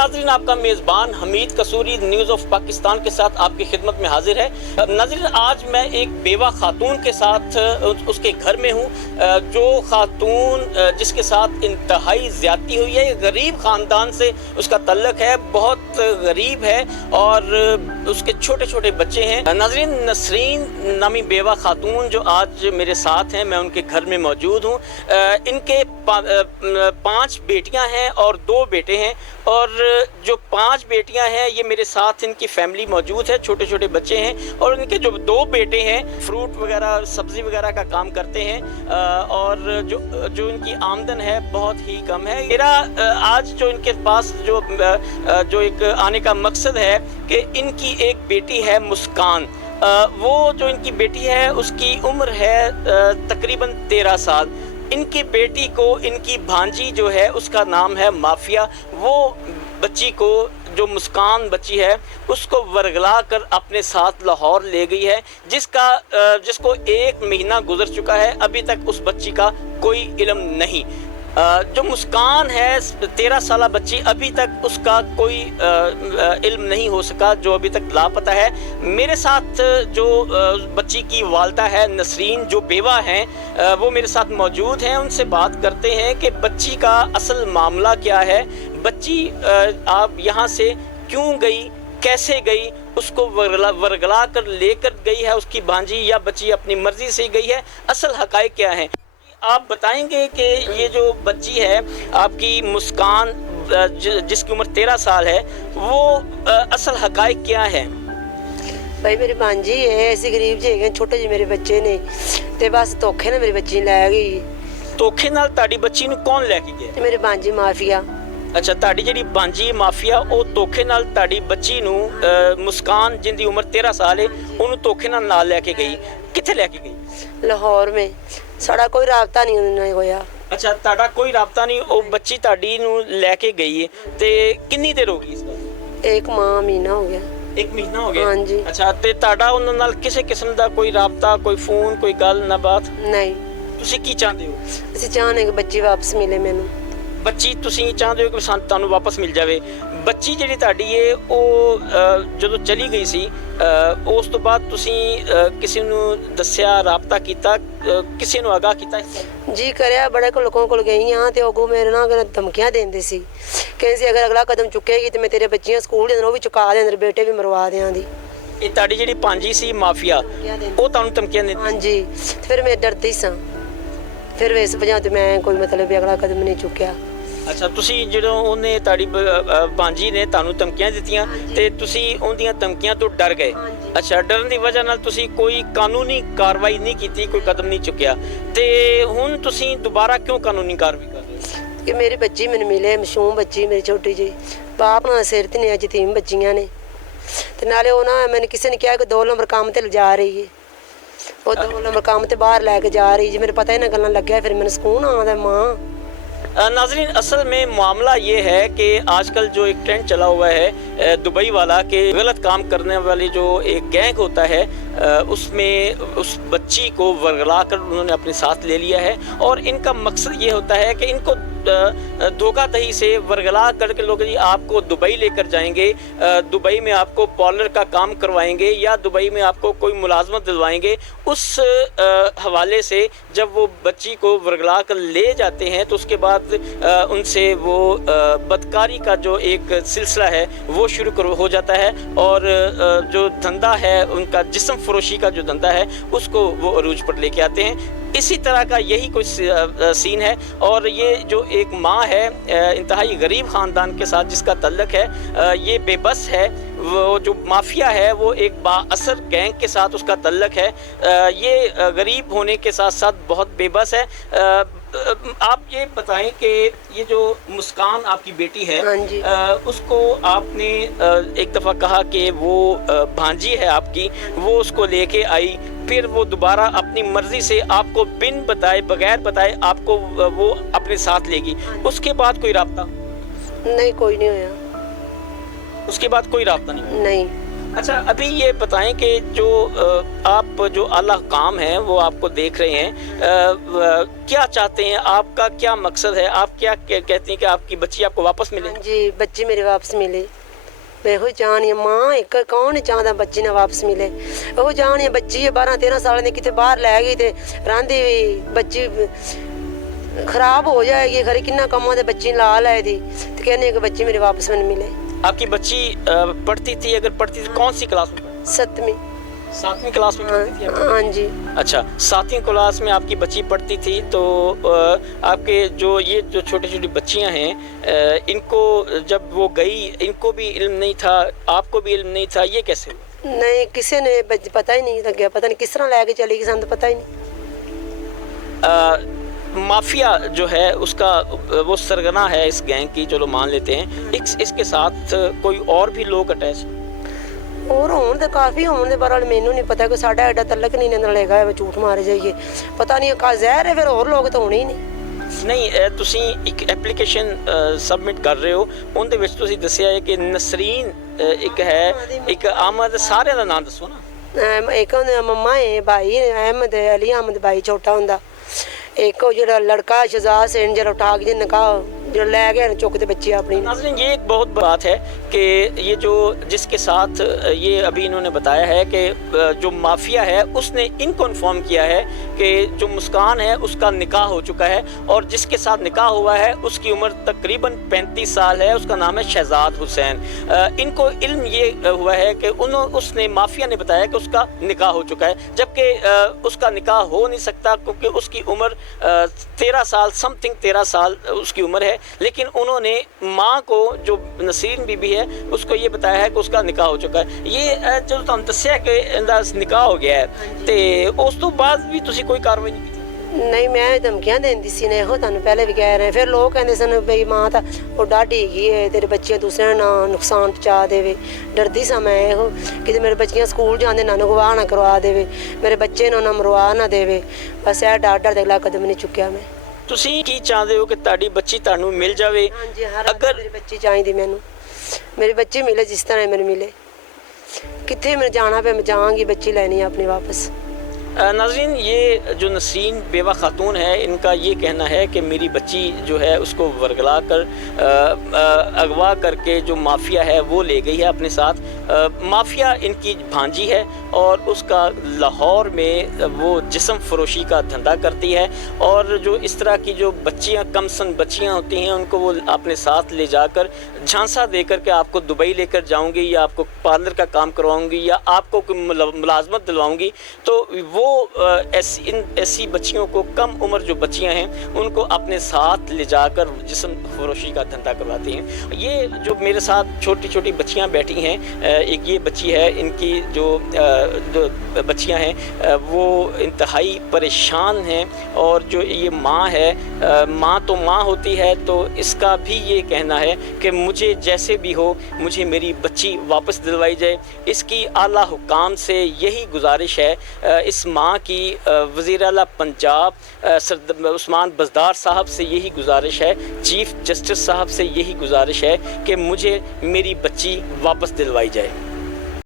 नाज़रीन, आपका मेज़बान हमीद कसूरी न्यूज़ ऑफ पाकिस्तान के साथ आपकी खिदमत में हाजिर है। नाज़रीन, आज मैं एक बेवा खातून के साथ उसके घर में हूँ, जो खातून जिसके साथ इंतहाई ज़्यादती हुई है। गरीब ख़ानदान से उसका तल्लुक़ है, बहुत गरीब है और उसके छोटे छोटे बच्चे हैं। नाज़रीन, नसरीन नामी बेवा खातून जो आज मेरे साथ हैं, मैं उनके घर में मौजूद हूँ। इनके 5 बेटियां हैं और 2 बेटे हैं, और जो 5 बेटियां हैं ये मेरे साथ इनकी फैमिली मौजूद है, छोटे छोटे बच्चे हैं। और इनके जो 2 बेटे हैं फ्रूट वगैरह सब्ज़ी वगैरह का काम करते हैं, और जो इनकी आमदन है बहुत ही कम है। मेरा आज जो इनके पास जो एक आने का मकसद है कि इनकी एक बेटी है मुस्कान। वो जो इनकी बेटी है उसकी उम्र है तकरीबन 13 साल। इनकी बेटी को इनकी भांजी जो है उसका नाम है माफिया। वो बच्ची को, जो मुस्कान बच्ची है, उसको वरगला कर अपने साथ लाहौर ले गई है, जिसको 1 महीना गुजर चुका है। अभी तक उस बच्ची का कोई इल्म नहीं। जो मुस्कान है 13 साला बच्ची, अभी तक उसका कोई इल्म नहीं हो सका, जो अभी तक लापता है। मेरे साथ जो बच्ची की वालदा है नसरीन, जो बेवा हैं, वो मेरे साथ मौजूद हैं। उनसे बात करते हैं कि बच्ची का असल मामला क्या है, बच्ची आप यहाँ से क्यों गई, कैसे गई, उसको वरगला कर लेकर गई है उसकी भांजी, या बच्ची अपनी मर्ज़ी से गई है, असल हक़ाइक़ क्या हैं। आप बताएंगे कि ये जो बच्ची है आपकी मुस्कान, जिसकी उम्र 13 साल है, वो असल हक़ाइक़ क्या है? भाई मेरी भांजी है, ऐसी गरीब जी है, छोटे जी मेरे बच्चे ने, ते बस धोखे ने मेरी बच्ची लै गई। धोखे नाल ताड़ी बच्ची नूं कौन लैके गया? ते मेरी भांजी माफिया। अच्छा, ताड़ी जिहड़ी भांजी माफिया, वो धोखे नाल ताड़ी बच्ची नूं मुस्कान, जिंदी उम्र 13 साल है, उन्होंने धोखे नाल लैके गई। कित्थे लैके गई? लाहौर में। साड़ा कोई राबता नहीं उन्होंने होया। अच्छा, ताड़ा कोई राबता नहीं, वो बच्ची ताड़ी नूं लैके गई है। ते कितनी देर हो गई इसका? 1 महीना हो गया। 1 महीना हो गया? हाँ जी। अच्छा, ते ताड़ा उन्हां नाल किसी किस्म दा कोई राबता, कोई फोन, कोई गल ना बात? नहीं। तुसी की चाहते हो? ਅਸੀਂ ਚਾਹਨੇ ਕਿ ਬੱਚੀ ਵਾਪਸ ਮਿਲੇ ਮੈਨੂੰ। ਬੱਚੀ ਤੁਸੀਂ ਚਾਹੁੰਦੇ ਹੋ ਕਿ ਤੁਹਾਨੂੰ ਵਾਪਸ ਮਿਲ ਜਾਵੇ। ਬੱਚੀ ਜਿਹੜੀ ਤੁਹਾਡੀ ਹੈ ਉਹ ਜਦੋਂ ਚਲੀ ਗਈ ਸੀ, ਉਸ ਤੋਂ ਬਾਅਦ ਤੁਸੀਂ ਕਿਸੇ ਨੂੰ ਦੱਸਿਆ, ਰਾਬਤਾ ਕੀਤਾ, ਕਿਸੇ ਨੂੰ ਆਗਾਹ ਕੀਤਾ? ਜੀ ਕਰਿਆ, ਬੜੇ ਕੋ ਲੋਕਾਂ ਕੋਲ ਗਈ ਹਾਂ ਤੇ ਉਹ ਮੇਰੇ ਨਾਲ ਧਮਕੀਆਂ ਦਿੰਦੇ ਸੀ, ਕਹਿੰਦੇ ਸੀ ਅਗਰ ਅਗਲਾ ਕਦਮ ਚੁੱਕੇਗੀ ਤੇ ਮੈਂ ਤੇਰੇ ਬੱਚੀਆਂ ਸਕੂਲ ਦੇ ਅੰਦਰ ਉਹ ਵੀ ਚੁਕਾ ਦੇ ਅੰਦਰ, ਬੇਟੇ ਵੀ ਮਰਵਾ ਦਿਆਂਗੀ। ਇਹ ਤੁਹਾਡੀ ਜਿਹੜੀ ਭਾਂਜੀ ਸੀ ਮਾਫੀਆ, ਉਹ ਤੁਹਾਨੂੰ ਧਮਕੀਆਂ ਦਿੰਦੀ? ਹਾਂਜੀ। ਫਿਰ ਮੈਂ ਡਰਦੀ ਸਾਂ, ਫਿਰ ਇਸ ਵਜ੍ਹਾ ਤੋਂ ਮੈਂ ਕੋਈ ਮਤਲਬ ਅਗਲਾ ਕਦਮ ਨਹੀਂ ਚੁੱਕਿਆ। ਅੱਛਾ, ਤੁਸੀਂ ਜਦੋਂ ਉਹਨੇ ਤੁਹਾਡੀ ਭਾਂਜੀ ਨੇ ਤੁਹਾਨੂੰ ਧਮਕੀਆਂ ਦਿੱਤੀਆਂ ਤੇ ਤੁਸੀਂ ਉਹਦੀਆਂ ਧਮਕੀਆਂ ਤੋਂ ਡਰ ਗਏ? ਅੱਛਾ, ਡਰਨ ਦੀ ਵਜ੍ਹਾ ਨਾਲ ਤੁਸੀਂ ਕੋਈ ਕਾਨੂੰਨੀ ਕਾਰਵਾਈ ਨਹੀਂ ਕੀਤੀ, ਕੋਈ ਕਦਮ ਨਹੀਂ ਚੁੱਕਿਆ। ਤੇ ਹੁਣ ਤੁਸੀਂ ਦੁਬਾਰਾ ਕਿਉਂ ਕਾਨੂੰਨੀ ਕਾਰਵਾਈ ਕਰ ਰਹੇ ਹੋ? ਕਿ ਮੇਰੀ ਬੱਚੀ ਮੈਨੂੰ ਮਿਲੇ, ਮਾਸੂਮ ਬੱਚੀ ਮੇਰੀ ਛੋਟੀ ਜਿਹੀ, ਬਾਪ ਨਾਲ ਸਿਰ ਤੇ ਨੇ, ਯਤੀਮ ਬੱਚੀਆਂ ਨੇ। ਤੇ ਨਾਲੇ ਉਹ ਨਾ ਮੈਨੂੰ ਕਿਸੇ ਨੇ ਕਿਹਾ ਕਿ 2 ਨੰਬਰ ਕੰਮ ਤੇ ਲਿਜਾ ਰਹੀ ਹੈ, ਉਹ 2 ਨੰਬਰ ਕੰਮ ਤੇ ਬਾਹਰ ਲੈ ਕੇ ਜਾ ਰਹੀ ਜੀ। ਮੇਰੇ पता ही ना गल्लां लग्या, फिर मैंने सुकून आंदा मां। नाज़रीन, असल में मामला ये है कि आजकल जो एक ट्रेंड चला हुआ है दुबई वाला, कि गलत काम करने वाली जो एक गैंग होता है, उसमें उस बच्ची को वरगला कर उन्होंने अपने साथ ले लिया है। और इनका मकसद ये होता है कि इनको धोखाधड़ी से वरगला करके लोग जी आपको दुबई लेकर जाएंगे, दुबई में आपको पार्लर का काम करवाएंगे या दुबई में आपको कोई मुलाजमत दिलवाएंगे। उस हवाले से जब वो बच्ची को वरगला कर ले जाते हैं तो उसके बाद उनसे वो बदकारी का जो एक सिलसिला है वो शुरू हो जाता है, और जो धंधा है उनका, जिस्म फरोशी का जो धंधा है, उसको वो अरूज पर लेके आते हैं। इसी तरह का यही कोई सीन है। और ये जो एक माँ है इंतहाई गरीब ख़ानदान के साथ जिसका तल्लुक़ है, ये बेबस है। वो जो माफिया है वो एक बाअसर गैंग के साथ उसका तल्लुक़ है। ये गरीब होने के साथ साथ बहुत बेबस है। आप ये बताएं कि ये जो मुस्कान आपकी बेटी है, उसको आपने एक दफ़ा कहा कि वो भांजी है आपकी, वो उसको लेके आई, फिर वो दोबारा अपनी मर्ज़ी से आपको बिन बताए, बगैर बताए आपको वो अपने साथ लेगी। उसके बाद कोई राब्ता नहीं, कोई नहीं होया। उसके बाद कोई राब्ता नहीं? नहीं। अच्छा, अभी ये बताएं कि जो आप जो आला काम हैं वो आपको देख रहे हैं, क्या चाहते हैं, आपका क्या मकसद है, आप क्या कहती हैं कि आपकी बच्ची आपको वापस मिले? हाँ जी, बच्ची मेरी वापस मिले। मैं ਇਹੋ ਚਾਹਨੀ ਮਾਂ ਇੱਕ ਕੌਣ ਨਹੀਂ ਚਾਹੁੰਦਾ ਬੱਚੀ ਨਾ ਵਾਪਸ ਮਿਲੇ। ਉਹ ਚਾਹਨੀ ਬੱਚੀ 12-13 ਸਾਲ ਦੀ ਕਿਤੇ ਬਾਹਰ ਲੈ ਗਈ ਤੇ ਰਹਿੰਦੀ ਵੀ ਬੱਚੀ ਖਰਾਬ ਹੋ ਜਾਏਗੀ, ਖਰੇ ਕਿੰਨਾ ਕੰਮਾਂ ਦੇ ਬੱਚੀ ਲਾ ਲੈ ਦੀ ਤੇ ਕਹਿੰਦੇ ਕਿ ਬੱਚੀ मेरी वापस ਮੈਨੂੰ मिले। आपकी बच्ची पढ़ती थी, अगर पढ़ती थी कौन सी क्लास में? 7वीं। 7वीं क्लास में पढ़ती थी आप? हाँ जी। अच्छा, 7वीं क्लास में आपकी बच्ची पढ़ती थी, तो आपके जो ये जो छोटी छोटी बच्चियां हैं, इनको जब वो गई इनको भी इल्म नहीं था, आपको भी इल्म नहीं था, ये कैसे हुआ? नहीं, किसी ने पता ही नहीं लगे, पता नहीं किस तरह लेके चली गई, ਸਾਨੂੰ पता ही नहीं। माफिया जो है उसका वो सरगना है इस गैंग की, चलो मान लेते हैं, इसके साथ कोई और भी लोग अटैच? और होने तो काफ़ी होने बारे मैनू नहीं पता, कोई साढ़ा एडा तलक नहीं नलेगा, झूठ मारे जाइए, पता नहीं का जहर है, फिर और लोग तो होने ही नहीं। ਤੁਸੀਂ ਇੱਕ ਐਪਲੀਕੇਸ਼ਨ ਸਬਮਿਟ ਕਰ ਰਹੇ ਹੋ, ਉਹਦੇ ਵਿੱਚ ਤੁਸੀਂ ਦੱਸਿਆ ਹੈ ਕਿ ਨਸਰੀਨ ਇੱਕ ਹੈ, ਇੱਕ ਅਹਿਮਦ, ਸਾਰਿਆਂ ਦਾ ਨਾਮ ਦੱਸੋ ਨਾ। ਇੱਕ ਉਹਦੇ ਮੰਮਾ ਹੈ, ਭਾਈ ਅਹਿਮਦ ਅਲੀ ਅਹਿਮਦ ਭਾਈ ਛੋਟਾ ਹੁੰਦਾ, ਇੱਕ ਉਹ ਜਿਹੜਾ ਲੜਕਾ ਸ਼ਹਜ਼ਾਦ ਸੈਨ ਜਿਹੜਾ ਉਠਾ ਕੇ ਨਿਕਾਹ जो ले गए चौक बच्ची अपनी। नाज़रीन, ये एक बहुत बात है कि ये जो जिसके साथ ये अभी इन्होंने बताया है कि जो माफिया है उसने इनको इन्फॉर्म किया है कि जो मुस्कान है उसका निकाह हो चुका है, और जिसके साथ निकाह हुआ है उसकी उम्र तकरीबन 35 साल है, उसका नाम है शहजाद हुसैन। इनको इल्म ये हुआ है कि उसने माफिया ने बताया कि उसका निकाह हो चुका है, जबकि उसका निकाह हो नहीं सकता क्योंकि उसकी उम्र 13 साल समथिंग 13 साल उसकी उम्र है। लेकिन उन्होंने माँ को, जो नसीन बीबी है, उसको ये बताया है कि उसका निकाह हो चुका है। ये जो तुम दस्या कि इनका निकाह हो गया है, तो उस तो बाद भी तुसी कोई कार्रवाई नहीं की? नहीं, मैं धमकियां देंदी सी ने, तुहानू पहले भी कह रहे, फिर लोग कहते सन बई माँ तो वो डाढ़ी गई है, तेरे बच्चे दूसरे ना नुकसान पहुँचा देवे। डरदी सा मैं यो कि मेरे बच्चियां स्कूल जाते ना गवाह ना करवा देवे, मेरे बच्चे ना मरवा ना देवे, बस यह डर डर अगला कदम नहीं चुक्या मैं। ਤੁਸੀਂ ਕੀ ਚਾਹੁੰਦੇ ਹੋ ਕਿ ਤੁਹਾਡੀ ਬੱਚੀ ਤੁਹਾਨੂੰ ਮਿਲ ਜਾਵੇ? ਹਾਂਜੀ, ਅਗਰ ਮੇਰੀ ਬੱਚੀ ਚਾਹੀਦੀ ਮੈਨੂੰ, ਮੇਰੀ ਬੱਚੀ ਮਿਲੇ ਜਿਸ ਤਰ੍ਹਾਂ ਮੈਨੂੰ ਮਿਲੇ, ਕਿੱਥੇ ਮੈਂ ਜਾਣਾ ਪਏ ਮੈਂ ਜਾਵਾਂਗੀ, ਬੱਚੀ ਲੈਣੀ ਆਪਣੀ ਵਾਪਸ। नाज़रीन, ये जो नसरीन बेवा खातून है, इनका ये कहना है कि मेरी बच्ची जो है उसको वरगला कर अगवा करके जो माफिया है वो ले गई है अपने साथ। माफिया इनकी भांजी है और उसका लाहौर में वो जिस्म फरोशी का धंधा करती है, और जो इस तरह की जो बच्चियां कमसन बच्चियां होती हैं उनको वो अपने साथ ले जाकर झांसा दे कर के आपको दुबई लेकर जाऊंगी, या आपको पार्लर का काम करवाऊंगी, या आपको मुलाजमत दिलवाऊंगी। तो वो ऐसी बच्चियों को, कम उम्र जो बच्चियां हैं उनको अपने साथ ले जाकर जिस्म फरोशी का धंधा करवाती हैं। ये जो मेरे साथ छोटी छोटी बच्चियां बैठी हैं, एक ये बच्ची है, इनकी जो बच्चियां हैं वो इंतहाई परेशान हैं, और जो ये माँ है, माँ तो माँ होती है, तो इसका भी ये कहना है कि मुझे जैसे भी हो मुझे मेरी बच्ची वापस दिलवाई जाए। इसकी आला हुकाम से यही गुजारिश है, इस माँ की वज़ीर आला पंजाब उस्मान बज़दार साहब से यही गुजारिश है, चीफ जस्टिस साहब से यही गुजारिश है कि मुझे मेरी बच्ची वापस दिलवाई जाए।